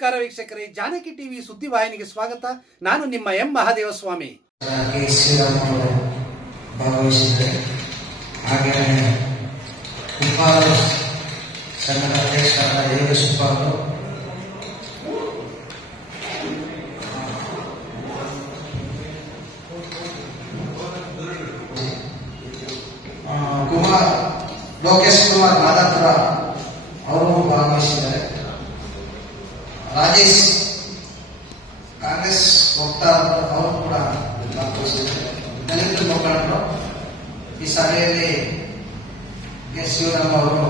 ನಮಸ್ಕಾರ ವೀಕ್ಷಕರೇ, ಜಾನಕಿ ಟಿವಿ ಸುದ್ದಿವಾಹಿನಿಗೆ ಸ್ವಾಗತ. ನಾನು ನಿಮ್ಮ ಎಂ ಮಹಾದೇವಸ್ವಾಮಿ. ಭಾಗವಹಿಸಿದ್ದಾರೆ. ಹಾಗೆ ಉಪ್ಪಾರ ಸಂಘದ ಅಧ್ಯಕ್ಷರಾದ ಯೋಗೇಶ್ ಅವರು, ಲೋಕೇಶ್ ಕುಮಾರ್ ಮಾದಾಪುರ ಅವರು ಭಾಗವಹಿಸಿದ್ದಾರೆ. ರಾಜೇಶ್ ಕಾಂಗ್ರೆಸ್ ವಕ್ತಾರ ಅವರು ಕೂಡ ಭಾಗವಹಿಸಿದ್ದಾರೆ. ದಲಿತ ಮುಖಂಡರು ಈ ಸಭೆಯಲ್ಲಿ ಶಿವರಾಮ್ ಅವರು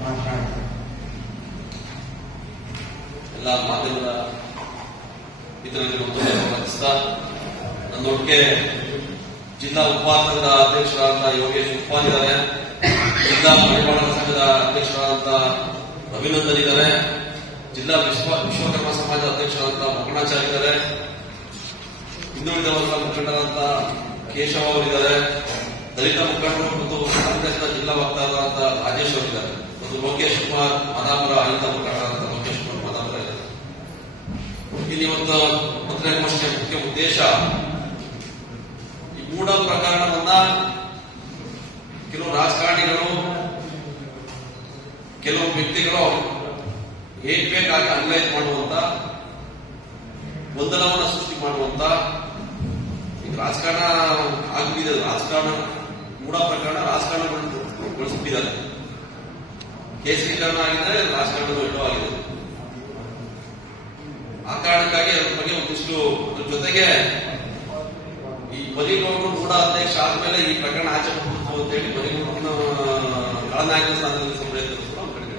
ಮಾತನಾಡಿದರು. ಎಲ್ಲ ಮಾಧ್ಯಮದ ಮಿತ್ರರಿಗೆ ಸ್ವಾಗತಿಸ್ತಾ, ನನ್ನೊಟ್ಟಿಗೆ ಜಿಲ್ಲಾ ಉಪಾಸನದ ಅಧ್ಯಕ್ಷರಾದ ಯೋಗೇಶ್ ಉಪ್ಪಾಲ್ ಇದ್ದಾರೆ, ಜಿಲ್ಲಾ ಮಹಿಳಾ ಸಂಘದ ಅಧ್ಯಕ್ಷರಾದಂತ ಅಭಿನಂದನ್ ಇದ್ದಾರೆ, ಜಿಲ್ಲಾ ವಿಶ್ವಕರ್ಮ ಸಮಾಜದ ಅಧ್ಯಕ್ಷರಾದಂತಹ ಮಕಣಾಚಾರ್ಯ ಇದ್ದಾರೆ, ಹಿಂದುಳಿದ ವರ್ಗದ ಮುಖಂಡರಾದಂತ ಕೇಶವ ಅವರಿದ್ದಾರೆ, ದಲಿತ ಮುಖಂಡರು ಮತ್ತು ಕಾಂಗ್ರೆಸ್ನ ಜಿಲ್ಲಾ ವಕ್ತಾರರಾದ ರಾಜೇಶ್ ಅವರಿದ್ದಾರೆ, ಮತ್ತು ಲೋಕೇಶ್ ಕುಮಾರ್ ಮಾದಾಪುರ ಅಹಿಂದ ಮುಖಂಡರಾದಂತ ಲೋಕೇಶ್ ಕುಮಾರ್ ಮಾದಾಪುರ ಇದ್ದಾರೆ. ಇಲ್ಲಿ ಇವತ್ತು ಪತ್ರಿಕಾಗೋಷ್ಠಿಯ ಮುಖ್ಯ ಉದ್ದೇಶ, ಈ ಮೂಢ ಪ್ರಕರಣವನ್ನ ಕೆಲವು ರಾಜಕಾರಣಿಗಳು, ಕೆಲವು ವ್ಯಕ್ತಿಗಳು ಹೇಗ್ ಬೇಕಾಗಿ ಅನ್ಲೈಸ್ ಮಾಡುವಂತ, ಗೊಂದಲವನ್ನು ಸೃಷ್ಟಿ ಮಾಡುವಂತ ಈಗ ರಾಜಕಾರಣ ಆಗಿದೆ. ರಾಜಕಾರಣ ಮೂಢ ಪ್ರಕರಣ ರಾಜಕಾರಣಗೊಳಿಸುತ್ತಿದ್ದಾರೆ. ಕೇಸರೀಕರಣ ಆಗಿದೆ, ರಾಜಕಾರಣದ ಎಲ್ಲೋ ಆಗಿದೆ. ಆ ಕಾರಣಕ್ಕಾಗಿ ಅದ್ರ ಬಗ್ಗೆ ಒಂದಿಷ್ಟು, ಅದ್ರ ಜೊತೆಗೆ ಈ ಬರಿಗೌಡರು ಮೂಢ ಅಧ್ಯಕ್ಷ ಆದ್ಮೇಲೆ ಈ ಪ್ರಕರಣ ಆಚೆ ಹೋಗ್ಬೇಕು ಅಂತೇಳಿ ಬರಿಗೌಡರನ್ನ ಖಳನಾಯಕ ಸ್ಥಾನದಲ್ಲಿ ಸಂಬಳಿಸಿದ್ರು ಕೂಡ ಒಂದು ಕಡೆ.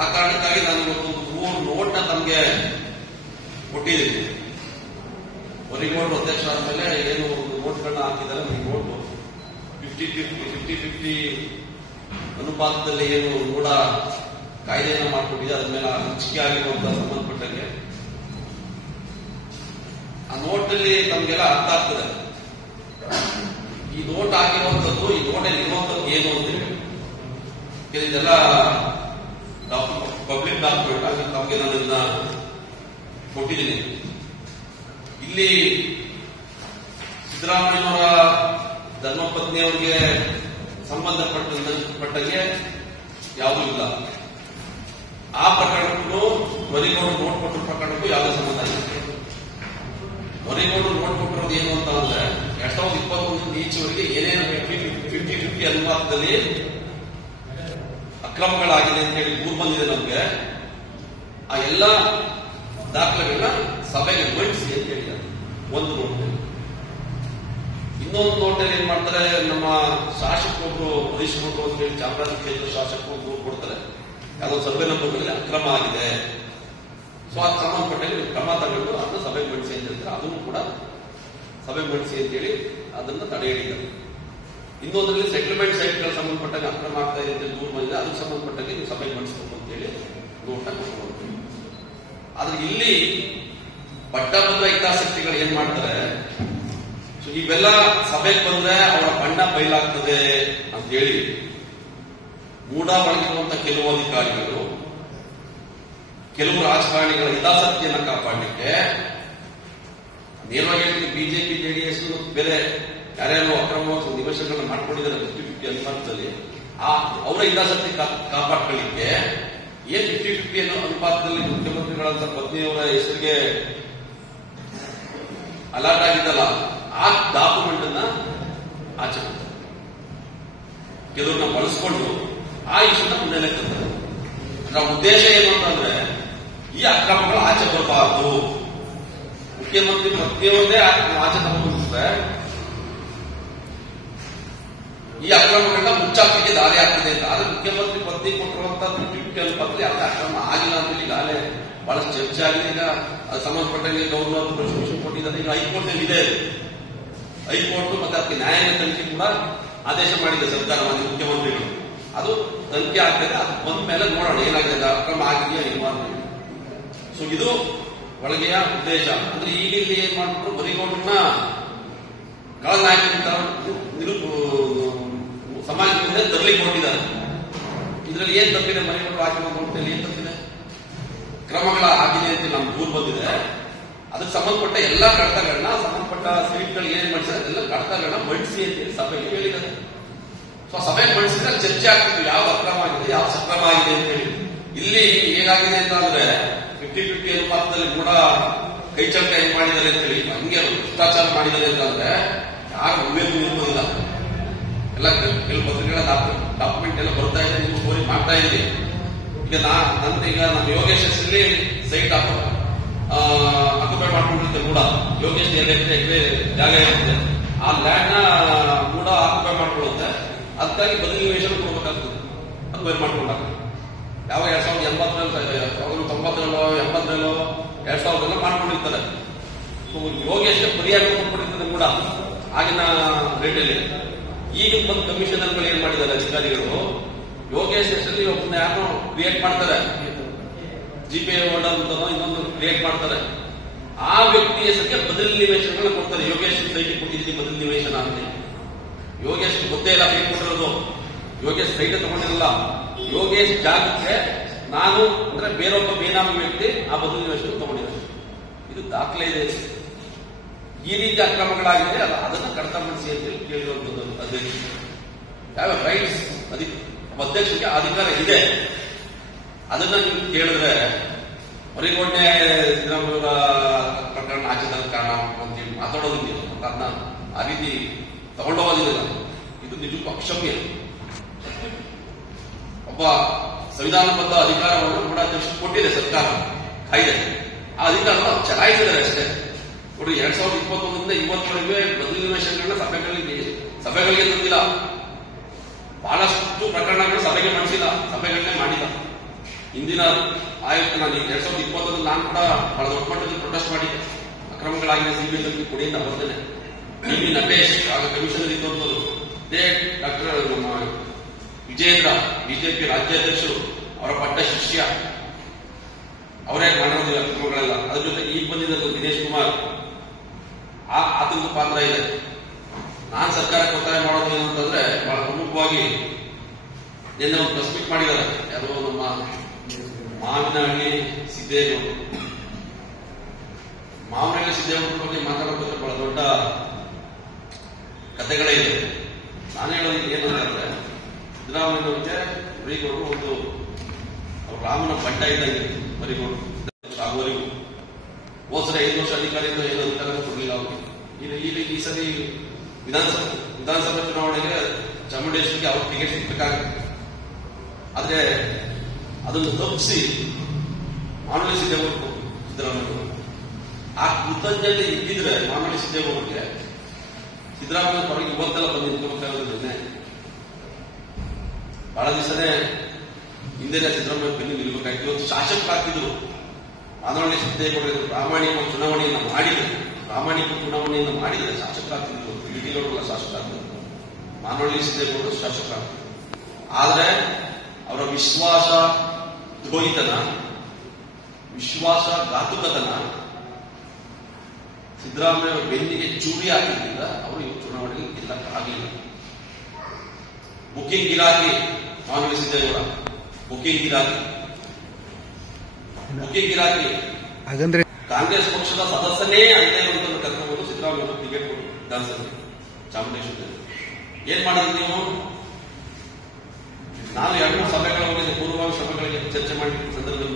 ಆ ಕಾರಣಕ್ಕಾಗಿ ನಾನು ಇವತ್ತೊಂದು 3 ನೋಟ್ನ ತಮಗೆ ಕೊಟ್ಟಿದ್ದೀನಿ. ಬರಿಗೌಡರು ಅಧ್ಯಕ್ಷ ಆದ್ಮೇಲೆ ಏನು ಒಂದು ನೋಟ್ಗಳನ್ನ ಹಾಕಿದ್ದಾರೆ. ಈ ನೋಟು 50-50 ಅನುಪಾತದಲ್ಲಿ ಏನು ಮೂಢ ಕಾಯ್ದೆಯನ್ನು ಮಾಡಿಕೊಟ್ಟಿದೆ, ಅದ್ರ ಮೇಲೆ ಹಂಚಿಕೆ ಆಗಿರುವಂತಹ ಸಂಬಂಧಪಟ್ಟಂಗೆ ಆ ನೋಟಲ್ಲಿ ತಮಗೆಲ್ಲ ಅರ್ಥ ಆಗ್ತದೆ. ಈ ನೋಟ್ ಹಾಕಿರುವಂಥದ್ದು, ಈ ನೋಟಲ್ಲಿ ಇರುವಂಥದ್ದು ಏನು ಅಂತೇಳಿ. ಇದೆಲ್ಲ ಪಬ್ಲಿಕ್ ಡಾಕ್ಯುಮೆಂಟ್ ಆಗಿ ತಮಗೆ ನಾನು ಇದನ್ನ ಕೊಟ್ಟಿದ್ದೀನಿ. ಇಲ್ಲಿ ಸಿದ್ದರಾಮಯ್ಯವರ ಧರ್ಮಪತ್ನಿಯವರಿಗೆ ಸಂಬಂಧಪಟ್ಟಂಗೆ ಯಾವುದೂ ಇಲ್ಲ. ಆ ಪ್ರಕರಣಕ್ಕೂ ಬರಿಗೌಡರು ನೋಟ್ ಕೊಟ್ಟ ಪ್ರಕರಣಕ್ಕೂ ಯಾವುದೇ ಸಂಬಂಧ ಇಲ್ಲ. ಬರಿಗೌಡರು ನೋಟ್ ಕೊಟ್ಟಿರೋದು ಏನು ಅಂತ ಅಂದ್ರೆ 2021 ಈಚೆವರೆಗೆ ಏನೇನು 50-50 ಅನುಪಾತದಲ್ಲಿ ಅಕ್ರಮಗಳಾಗಿದೆ ಅಂತ ಹೇಳಿ ದೂರು ಬಂದಿದೆ ನಮಗೆ. ಆ ಎಲ್ಲ ದಾಖಲೆಗಳನ್ನ ಸಭೆಗೆ ಮಂಡಿಸಿ ಅಂತ ಹೇಳಿದ್ದಾರೆ ಒಂದು ನೋಟಲ್ಲಿ. ಇನ್ನೊಂದು ನೋಟಲ್ಲಿ ಏನ್ ಮಾಡ್ತಾರೆ, ನಮ್ಮ ಶಾಸಕರು ಹರೀಶ್ ಗೌಡ್ರು ಅಂತ ಹೇಳಿ ಚಾಮರಾಜ ಕ್ಷೇತ್ರ ಶಾಸಕರು ಕೊಡ್ತಾರೆ, ಯಾವುದೋ ಸರ್ವೆ ನಂಬರ್ಗಳಲ್ಲಿ ಅಕ್ರಮ ಆಗಿದೆ, ಸೊ ಅದು ಸಂಬಂಧಪಟ್ಟಂಗೆ ಕ್ರಮ ತಗೊಂಡು ಅದನ್ನ ಸಭೆಗೆ ಮಂಡಿಸಿ ಅಂತ ಹೇಳ್ತಾರೆ. ಅದನ್ನು ಕೂಡ ಸಭೆಗೆ ಮಂಡಿಸಿ ಅಂತ ಹೇಳಿ ಅದನ್ನ ತಡೆ ಹಿಡಿದ್ದಾರೆ. ಇನ್ನೊಂದರಲ್ಲಿ ಸೆಟಲ್ಮೆಂಟ್ ಸೈಟ್ಗಳ ಸಂಬಂಧಪಟ್ಟಂಗೆ ಅಕ್ರಮ ಆಗ್ತಾ ಇದೆ ಅಂತ ದೂರು ಬಂದಿದೆ, ಅದಕ್ಕೆ ಸಂಬಂಧಪಟ್ಟಂಗೆ ನೀವು ಸಭೆಗೆ ಮಂಡಿಸಬೇಕು ಅಂತ ಹೇಳಿ ನೋಟ ಕೊಟ್ಟು. ಆದ್ರೆ ಇಲ್ಲಿ ಪಟ್ಟಭದ್ರ ಹಿತಾಸಕ್ತಿಗಳು ಏನ್ ಮಾಡ್ತಾರೆ, ಇವೆಲ್ಲ ಸಭೆಗೆ ಬಂದ್ರೆ ಅವರ ಬಣ್ಣ ಬಯಲಾಗ್ತದೆ ಅಂತ ಹೇಳಿ ಮೂಢ ಒಳಗಿರುವಂತಹ ಕೆಲವು ಅಧಿಕಾರಿಗಳು, ಕೆಲವು ರಾಜಕಾರಣಿಗಳ ಹಿತಾಸಕ್ತಿಯನ್ನು ಕಾಪಾಡಲಿಕ್ಕೆ ನೇರವಾಗಿ ಬಿಜೆಪಿ ಜೆಡಿಎಸ್ ಬೇರೆ ಯಾರ್ಯಾರು ಅಕ್ರಮ ನಿವೇಶನಗಳನ್ನ ಮಾಡ್ಕೊಂಡಿದ್ದಾರೆ 50-50 ಅನುಪಾತದಲ್ಲಿ, ಅವರ ಹಿತಾಸಕ್ತಿ ಕಾಪಾಡ್ಕೊಳ್ಳಿಕ್ಕೆ ಏನ್ 50-50 ಅನ್ನೋ ಅನುಪಾತದಲ್ಲಿ ಮುಖ್ಯಮಂತ್ರಿಗಳಂತ ಪತ್ನಿಯವರ ಹೆಸರಿಗೆ ಅಲರ್ಟ್ ಆಗಿದ್ದಲ್ಲ, ಆ ಡಾಕ್ಯುಮೆಂಟ್ ಅನ್ನ ಆಚೆ ಮಾಡ್ತಾರೆ. ಕೆಲವ್ರನ್ನ ಬಳಸ್ಕೊಂಡು ಆ ಇಶ್ಯೂನ ಮುಂದೆ ತಂತಾರೆ. ಅದರ ಉದ್ದೇಶ ಏನು ಅಂತಂದ್ರೆ, ಈ ಅಕ್ರಮಗಳು ಆಚೆ ಬರಬಾರದು. ಮುಖ್ಯಮಂತ್ರಿ ಪತ್ನಿಯವರೇ ಆಚೆ ತಗೊಂಡ್ರೆ ಈ ಅಕ್ರಮಗಳನ್ನ ಮುಚ್ಚಾಕ್ಲಿಕ್ಕೆ ದಾರಿ ಆಗ್ತದೆ ಅಂತ. ಆದ್ರೆ ಮುಖ್ಯಮಂತ್ರಿ ಪತ್ನಿ ಕೊಟ್ಟಿರುವಂತಹ 50-50 ಅನುಪಾತದಲ್ಲಿ ಯಾವುದೇ ಅಕ್ರಮ ಆಗಿಲ್ಲ ಅಂತ ಹೇಳಿ ಈಗಾಗಲೇ ಬಹಳಷ್ಟು ಚರ್ಚೆ ಆಗಿದೆ. ಈಗ ಅದು ಸಂಬಂಧಪಟ್ಟಂಗೆ ಗವರ್ನರ್ ಪ್ರೆಸ್ಕ್ರಿಪ್ಷನ್ ಕೊಟ್ಟಿದ್ದಾರೆ. ಈಗ ಹೈಕೋರ್ಟ್ ಇದೆ, ಹೈಕೋರ್ಟ್ ಮತ್ತೆ ಅದಕ್ಕೆ ನ್ಯಾಯಾಂಗ ತನಿಖೆ ಕೂಡ ಆದೇಶ ಮಾಡಿದೆ ಸರ್ಕಾರ ಮಾನ್ಯ ಮುಖ್ಯಮಂತ್ರಿಗಳು. ಅದು ತನಿಖೆ ಆಗ್ತದೆ, ಅದು ಬಂದ ಮೇಲೆ ನೋಡೋಣ ಏನಾಗಿದೆ, ಅಕ್ರಮ ಆಗಿದೆಯಾ ಇಲ್ವಾ ಅಂತ. ಸೊ ಇದು ಒಳಗೆಯ ಉದ್ದೇಶ. ಅಂದ್ರೆ ಈಗ ಇಲ್ಲಿ ಏನ್ ಮಾಡ್ಬಿಟ್ರು, ಬರಿಗೌಡರನ್ನ ಖಳನಾಯಕ ಸಮಾಜ ಮುಂದೆ ತರಲಿಕ್ಕೆ ಹೊರಟಿದ್ದಾರೆ. ಇದರಲ್ಲಿ ಏನ್ ತಪ್ಪಿದೆ, ಬರಿಗೌಡರು ಹಾಕಿರೋ ನೋಟಲ್ಲಿ ಏನ್ ತಪ್ಪಿದೆ? ಅಕ್ರಮಗಳ ಆಗಿದೆ ಅಂತ ನಮ್ಗೆ ದೂರು ಬಂದಿದೆ. ಅದಕ್ಕೆ ಸಂಬಂಧಪಟ್ಟ ಎಲ್ಲಾ ಕಡತಗಳನ್ನ ಸಂಬಂಧಪಟ್ಟ ಸೈಟ್ಗಳಿಗೆ ಏನ್ ಮಾಡಿಸಿದ್ರೆ ಎಲ್ಲ ಕಡತಗಳನ್ನ ಮಂಡಿಸಿ ಅಂತೇಳಿ ಸಭೆಗೆ ಹೇಳಿದ್ದಾರೆ. ಸೊ ಸಭೆಗೆ ಮಂಡಿಸಿದ್ರೆ ಚರ್ಚೆ ಆಗ್ತಿತ್ತು ಯಾವ ಅಕ್ರಮ ಆಗಿದೆ ಯಾವ ಸಕ್ರಮ ಆಗಿದೆ ಅಂತ ಹೇಳಿ. ಇಲ್ಲಿ ಹೇಗಾಗಿದೆ ಅಂತ ಅಂದ್ರೆ 50-50 ಅನುಪಾತದಲ್ಲಿ ಕೂಡ ಕೈ ಚಳಕ ಏನ್ ಮಾಡಿದ್ದಾರೆ ಅಂತ ಹೇಳಿ ಹಂಗೆ ಭ್ರಷ್ಟಾಚಾರ ಮಾಡಿದ್ದಾರೆ ಅಂತಂದ್ರೆ ಯಾರು ಉಮೇದು ನಿಲ್ಲೋದಿಲ್ಲ. ಎಲ್ಲ ಕೆಲವು ಪತ್ರಿಕೆಗಳ ಡಾಕ್ಯುಮೆಂಟ್ ಎಲ್ಲ ಬರ್ತಾ ಇದೆ, ನೀವು ಸ್ಟೋರಿ ಮಾಡ್ತಾ ಇದ್ದೀರಿ. ಈಗ ನಮ್ಮ ಯೋಗೇಶ್ ಹೆಸರಲ್ಲಿ ಸೈಟ್ ಆಕ್ಯುಪೈ ಮಾಡ್ಕೊಂಡಿರ್ತಾರೆ ಕೂಡ. ಯೋಗೇಶ್ 2 ಎಕರೆ ಜಾಗ ಇರುತ್ತೆ, ಆ ಲ್ಯಾಂಡ್ ನ ಕೂಡ ಆಕ್ಯುಪೈ ಮಾಡ್ಕೊಳ್ಳುತ್ತೆ. ಅದಕ್ಕಾಗಿ ಬದಲಿ ನಿವೇಶನ ಕೊಡಬೇಕಾಗ್ತದೆ ಅಕ್ವೈರ್ ಮಾಡ್ಕೊಂಡಾಗ. ಯಾವ 2080 2090 ಮಾಡ್ಕೊಂಡಿರ್ತಾರೆ. ಯೋಗೇಶ್ ಪರಿಹಾರ ಕೊಟ್ಬಿಟ್ಟಿರ್ತಾರೆ ಕೂಡ ಆಗಿನ ರೇಟಲ್ಲಿ. ಈಗ ಬಂದು ಕಮಿಷನರ್ಗಳು ಏನ್ ಮಾಡಿದ್ದಾರೆ ಅಧಿಕಾರಿಗಳು, ಯೋಗೇಶ್ ಹೆಸರಲ್ಲಿ ಒಬ್ಬನ ಯಾರೋ ಕ್ರಿಯೇಟ್ ಮಾಡ್ತಾರೆ, ಜಿಪೇ ಹೋಲ್ಡರ್ ಅಂತನೋ ಇನ್ನೊಂದು ಕ್ರಿಯೇಟ್ ಮಾಡ್ತಾರೆ. ಆ ವ್ಯಕ್ತಿ ಹೆಸರಿಗೆ ಬದಲಿ ನಿವೇಶನಗಳನ್ನ ಕೊಡ್ತಾರೆ. ಯೋಗೇಶ್ ಸೈಟ್ ಕೊಟ್ಟಿದ್ದೀನಿ ಬದಲಿ ನಿವೇಶನ ಅಂತ. ಯೋಗೇಶ್ ಗೊತ್ತೇ ಇಲ್ಲ ಸೈಟ್ ಕೊಟ್ಟಿರೋದು. ಯೋಗೇಶ್ ಸೈಟ್ ತಗೊಂಡಿರಲ್ಲ. ಯೋಗೇಶ್ ಜಾಗಕ್ಕೆ ನಾನು ಅಂದ್ರೆ ಬೇರೊಬ್ಬ ಬೇನಾಮಿ ವ್ಯಕ್ತಿ ಆ ಬದಲಿ ನಿವೇಶನ ತಗೊಂಡಿದ್ದಾರೆ. ಇದು ದಾಖಲೆ ಇದೆ. ಈ ರೀತಿ ಅಕ್ರಮಗಳಾಗಿದೆ, ಅದನ್ನ ಕಡತ ಮಾಡಿಸಿ ಅಂತ ಕೇಳಿರುವಂತದ್ದು ಅಧ್ಯಕ್ಷ. ಯಾವ ರೈಟ್ಸ್ ಅಧ್ಯಕ್ಷರಿಗೆ ಅಧಿಕಾರ ಇದೆ. ಅದನ್ನ ನೀವು ಕೇಳಿದ್ರೆ ಹೊರಗೋಡ್ನೆ ಸಿದ್ದರಾಮಯ್ಯ ಪ್ರಕರಣ ಆಚೆದ ಕಾರಣ ಅಂತೇಳಿ ಮಾತಾಡೋದಿಲ್ಲ. ಅದನ್ನ ಆ ರೀತಿ ತಗೊಂಡೋಗೋದಿಲ್ಲ. ಇದು ನಿಜಕ್ಕೂ ಅಕ್ಷಮ್ಯ. ಒಬ್ಬ ಸಂವಿಧಾನಬದ್ಧ ಅಧಿಕಾರವನ್ನು ಕೂಡ ಅಧ್ಯಕ್ಷ ಕೊಟ್ಟಿದೆ ಸರ್ಕಾರ, ಕಾಯ್ದೆ. ಆ ಅಧಿಕಾರವನ್ನು ಚಲಾಯಿಸಿದ್ದಾರೆ ಅಷ್ಟೇ. ನೋಡಿ 2021ರಿಂದ ಇವತ್ತವರೆಗೆ ಬದಲಿ ನಿವೇಶನಗಳನ್ನ ಸಭೆಗಳಿಗೆ ತಂದಿಲ್ಲ. ಬಹಳಷ್ಟು ಪ್ರಕರಣಗಳು ಸಭೆಗೆ ಮಾಡಿಸಿಲ್ಲ, ಸಭೆಗಳನ್ನೇ ಮಾಡಿಲ್ಲ. ಹಿಂದಿನ ಆಯುಕ್ತ ನಾನು 2020 ನಾನು ಕೂಡ ಬಹಳ ದೊಡ್ಡ ಮಟ್ಟದಲ್ಲಿ ಪ್ರೊಟೆಸ್ಟ್ ಮಾಡಿದ್ದೆ. ಅಕ್ರಮಗಳಾಗಿದೆ ಸಿಬಿಐ ಕೊಡಿ ಅಂತ ಬರ್ತೇನೆ. ಟಿ.ವಿ. ನಟೇಶ್ ಆಗ ಕಮಿಷನರ್ ಇದ್ದಂಥವ್ರು, ಡಾಕ್ಟರ್ ನಮ್ಮ ವಿಜಯೇಂದ್ರ ಬಿಜೆಪಿ ರಾಜ್ಯಾಧ್ಯಕ್ಷರು, ಅವರ ಪಟ್ಟ ಶಿಷ್ಯ, ಅವರೇ ಮಾಡಿರೋದಿಲ್ಲ ಅಕ್ರಮಗಳೆಲ್ಲ. ಅದ್ರ ಜೊತೆ ಈಗ ಬಂದಿದ್ದ ದಿನೇಶ್ ಕುಮಾರ್, ಆತಂಕ ಪಾತ್ರ ಇದೆ. ನಾನ್ ಸರ್ಕಾರಕ್ಕೆ ಒತ್ತಾಯ ಮಾಡೋದು ಏನು ಅಂತಂದ್ರೆ ಬಹಳ ಪ್ರಮುಖವಾಗಿ ನಿನ್ನೆ ಒಂದು ಪ್ರೆಸ್ ಮೀಟ್ ಮಾಡಿದ್ದಾರೆ. ಯಾರೋ ನಮ್ಮ ಮಾವಿನಹಳ್ಳಿ ಸಿದ್ದೇಗೌಡರು ಬಗ್ಗೆ ಮಾತಾಡೋದಕ್ಕೆ ಬಹಳ ದೊಡ್ಡ ಕಥೆಗಳೇ ಇದೆ. ನಾನು ಹೇಳೋದು ಏನು ಅಂತಂದ್ರೆ ಸಿದ್ದರಾಮಯ್ಯವ್ರಿಗೆ ಮರಿಗೌಡರು ಒಂದು ರಾಮನ ಬಂಡ ಇದ್ದಂಗೆ. ಮರಿಗೌಡರು ಆಗುವವರೆಗೂ ಹೋದ್ಸಲ 5 ವರ್ಷ ಅಧಿಕಾರಿಯಿಂದ ಏನು ಅಧಿಕಾರ ಕೊಡಲಿಲ್ಲ ಅವ್ರಿಗೆ. ಈ ಸರಿ ವಿಧಾನಸಭಾ ಚುನಾವಣೆಗೆ ಚಾಮುಂಡೇಶ್ವರಿಗೆ ಅವ್ರ ಟಿಕೆಟ್ ಸಿಗ್ಬೇಕಾಗುತ್ತೆ. ಆದ್ರೆ ಅದನ್ನು ತಪ್ಪಿಸಿ ಮಾನವಳ್ಳಿ ಸಿದ್ದೇಗೌಡರು ಸಿದ್ದರಾಮಯ್ಯ ಆ ಕೃತಜ್ಞತೆ ಇದ್ದಿದ್ರೆ ಮಾನವಳ್ಳಿ ಸಿದ್ದೇಗೌಡರಿಗೆ ಸಿದ್ದರಾಮಯ್ಯ ಪರವಾಗಿ ಇವತ್ತೆಲ್ಲ ಬಂದು ನಿಂತ್ಕೋಬೇಕಾಗುತ್ತೆ. ಬಹಳ ದಿವಸನೇ ಹಿಂದೆನೇ ಸಿದ್ದರಾಮಯ್ಯ ಬೆನ್ನು ನಿಲ್ಬೇಕಾಯ್ತು. ಇವತ್ತು ಶಾಸಕರಾಗ್ತಿದ್ರು. ಮಾನವಳ್ಳಿ ಸಿದ್ದೇಗೌಡರು ಪ್ರಾಮಾಣಿಕ ಚುನಾವಣೆಯನ್ನು ಮಾಡಿದ್ರೆ ಶಾಸಕರಾಗ್ತಿದ್ರು. ಬಿಡಿಗೌಡರೆಲ್ಲ ಶಾಸಕರಾಗ್ತಿದ್ರು, ಮಾನವಳ್ಳಿ ಸಿದ್ದೇಗೌಡರು ಶಾಸಕರಾಗ್ತಿದ್ರು. ಆದ್ರೆ ಅವರ ವಿಶ್ವಾಸ ದ್ರೋಹಿತನ, ವಿಶ್ವಾಸ ಘಾತುಕತನ ಸಿದ್ದರಾಮಯ್ಯ ಬೆನ್ನಿಗೆ ಚೂರಿ ಹಾಕಿದ್ರಿಂದ ಅವರು ಈ ಚುನಾವಣೆಯಲ್ಲಿ ಗೆಲ್ಲಕ್ಕಾಗಲಿಲ್ಲ. ಬುಕಿಂಗ್ ಇಲಾಖೆ ಮಾನವಳ್ಳಿ ಸಿದ್ದೇಗೌಡ ಬುಕಿಂಗ್ ಇಲಾಖೆ ಹಾಗಂದ್ರೆ ಕಾಂಗ್ರೆಸ್ ಪಕ್ಷದ ಸದಸ್ಯನೇ ಅಂತ ಇರುವಂತ ಕರ್ಕೊಂಡು ಸಿದ್ದರಾಮಯ್ಯ ಟಿಕೆಟ್ ಕೊಟ್ಟು ವಿಧಾನಸಭೆ ಚಾಮುಂಡೇಶ್ವರಿ ಏನ್ ಮಾಡಿದ್ರಿ ನೀವು? ನಾವು 2-3 ಸಭೆಗಳ ಪೂರ್ವಭಾವಿ ಸಭೆಗಳಿಗೆ ಚರ್ಚೆ ಮಾಡಿ ಸಂದರ್ಭದಲ್ಲಿ